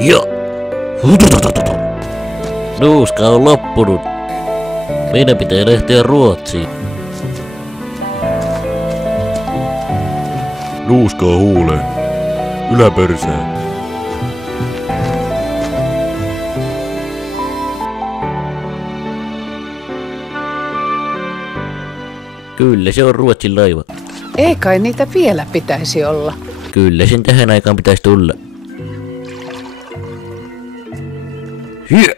Ja... Nuuska on loppunut. Meidän pitää lähteä Ruotsiin. Nuuskaa huuleen. Yläpörsään. Kyllä se on Ruotsin laiva. Ei kai niitä vielä pitäisi olla. Kyllä sen tähän aikaan pitäisi tulla. Hyö!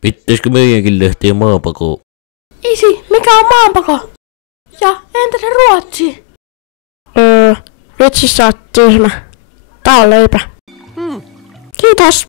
Pitäisikö meidänkin lähteä maanpakoon? Isi, mikä on maanpako? Ja entä se Ruotsi? Vitsi sä oot tyhmä. Tää on leipä. Kiitos.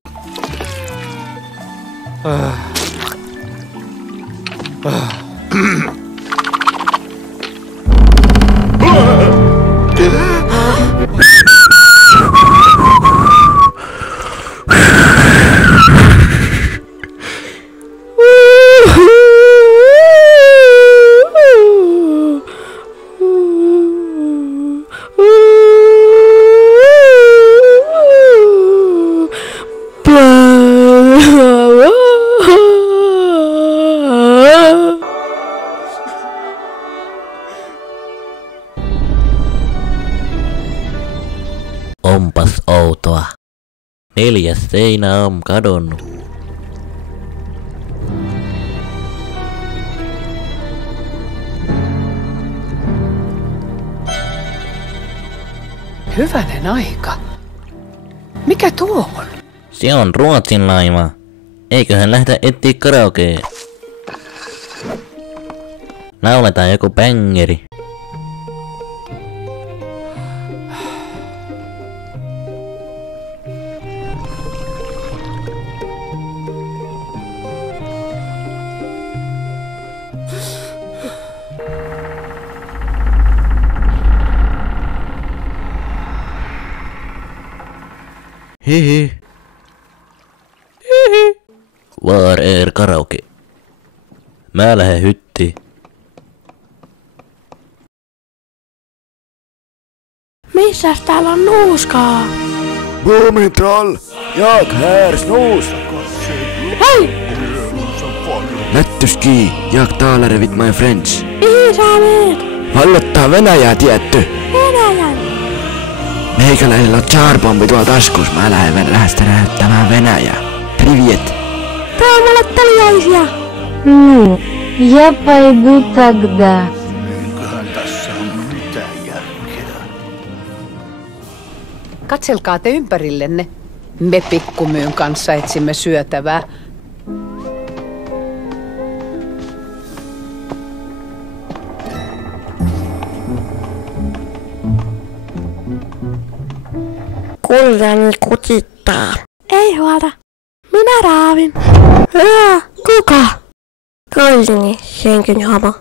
Onpas outoa. 4. seinä on kadonnut. Hyvänen aika. Mikä tuo on? Se on Ruotsin laiva. Eiköhän lähteä etsiä karaokea. Lauletaan joku bängeri. Hihi. Hihi. Var är karaoke? Mä lähden hyttiin. Missäs täällä on nuuskaa? Blumenthal, jag här snus. Hei! Lättyski, jag talar with my friends. Mihin sä meet? Vallottaa Venäjää tietty. Venäjän. Meikäläisellä on charbombi tuolla taskus. Mä lähden lähestä näyttämään Venäjää. Privet. Tää on mulle taliaisia. Я пойду тогда. Katselkaa te ympärillenne. Me pikkumyyn kanssa etsimme syötävää. Kuljani kutittaa. Ei huolta. Minä raavin. Kuka? Kuljani, senkyn homo.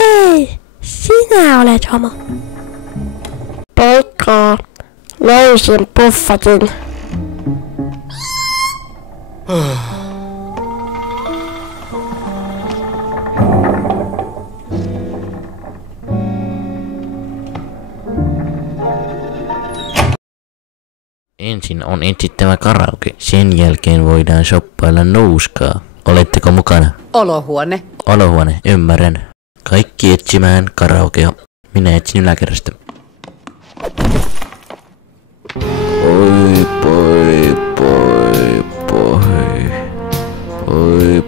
Ei, sinä olet homo. Peikko, löysin puffatin. Ensin on etsittävä karaoke. Sen jälkeen voidaan shoppailla nuuskaa. Oletteko mukana? Olohuone. Olohuone, ymmärrän. Kaikki etsimään karaokea. Minä etsin yläkerrasta. Oi, poi, poi, poi. Oi,